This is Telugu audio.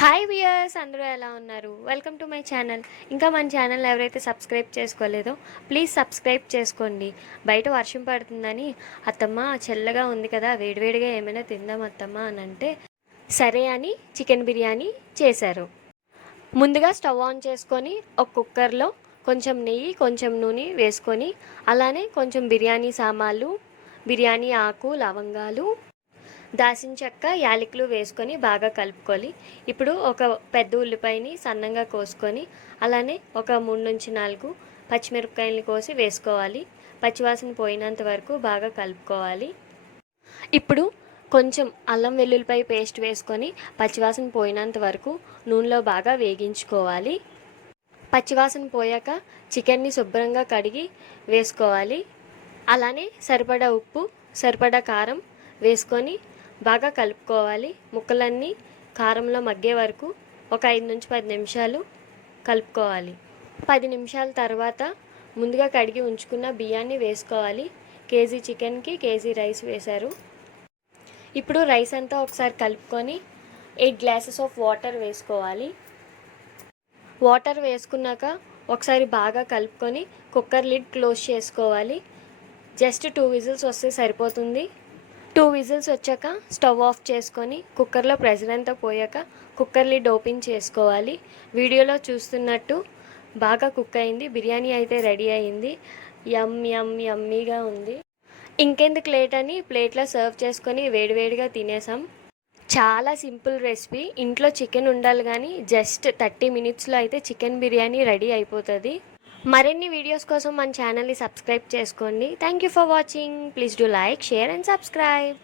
హాయ్ వియర్స్ అందరూ ఎలా ఉన్నారు? Welcome to my channel. ఇంకా మన ఛానల్ ఎవరైతే సబ్స్క్రైబ్ చేసుకోలేదో ప్లీజ్ సబ్స్క్రైబ్ చేసుకోండి. బయట వర్షం పడుతుందని అత్తమ్మ చల్లగా ఉంది కదా వేడివేడిగా ఏమైనా తిందాం అత్తమ్మ అని అంటే సరే అని చికెన్ బిర్యానీ చేశారు. ముందుగా స్టవ్ ఆన్ చేసుకొని ఒక కుక్కర్లో కొంచెం నెయ్యి కొంచెం నూనె వేసుకొని అలానే కొంచెం బిర్యానీ సామాన్లు బిర్యానీ ఆకు లవంగాలు దాసిన చెక్క యాలకులు వేసుకొని బాగా కలుపుకొని ఇప్పుడు ఒక పెద్ద ఉల్లిపాయని సన్నంగా కోసుకొని అలానే ఒక మూడు నుంచి నాలుగు పచ్చిమిరపకాయలు కోసి వేసుకోవాలి. పచ్చివాసన పోయినంత వరకు బాగా కలుపుకోవాలి. ఇప్పుడు కొంచెం అల్లం వెల్లుల్లిపాయ పేస్ట్ వేసుకొని పచ్చివాసన పోయినంత వరకు నూనెలో బాగా వేగించుకోవాలి. పచ్చివాసన పోయాక చికెన్ని శుభ్రంగా కడిగి వేసుకోవాలి. అలానే సరిపడా ఉప్పు సరిపడా కారం వేసుకొని బాగా కలుపుకోవాలి. ముక్కలన్నీ కారంలో మగ్గే వరకు ఒక ఐదు నుంచి పది నిమిషాలు కలుపుకోవాలి. పది నిమిషాల తర్వాత ముందుగా కడిగి ఉంచుకున్న బియ్యాన్ని వేసుకోవాలి. కేజీ చికెన్కి కేజీ రైస్ వేశారు. ఇప్పుడు రైస్ అంతా ఒకసారి కలుపుకొని ఎయిట్ గ్లాసెస్ ఆఫ్ వాటర్ వేసుకోవాలి. వాటర్ వేసుకున్నాక ఒకసారి బాగా కలుపుకొని కుక్కర్ లిడ్ క్లోజ్ చేసుకోవాలి. జస్ట్ టూ విజిల్స్ వస్తే సరిపోతుంది. టూ విజిల్స్ వచ్చాక స్టవ్ ఆఫ్ చేసుకొని కుక్కర్లో ప్రెషర్ అంతా పోయాక కుక్కర్ లిడ్ ఓపెన్ చేసుకోవాలి. వీడియోలో చూస్తున్నట్టు బాగా కుక్ అయింది. బిర్యానీ అయితే రెడీ అయింది. యమ్ యమ్ యమ్మీగా ఉంది. ఇంకెందుకు లేట్ అని ప్లేట్లో సర్వ్ చేసుకొని వేడివేడిగా తినేసాం. చాలా సింపుల్ రెసిపీ. ఇంట్లో చికెన్ ఉండాలి కానీ జస్ట్ థర్టీ మినిట్స్లో అయితే చికెన్ బిర్యానీ రెడీ అయిపోతుంది. మరిన్ని వీడియోస్ కోసం మన ఛానల్ని సబ్స్క్రైబ్ చేసుకోండి. Thank you for watching please do like share and subscribe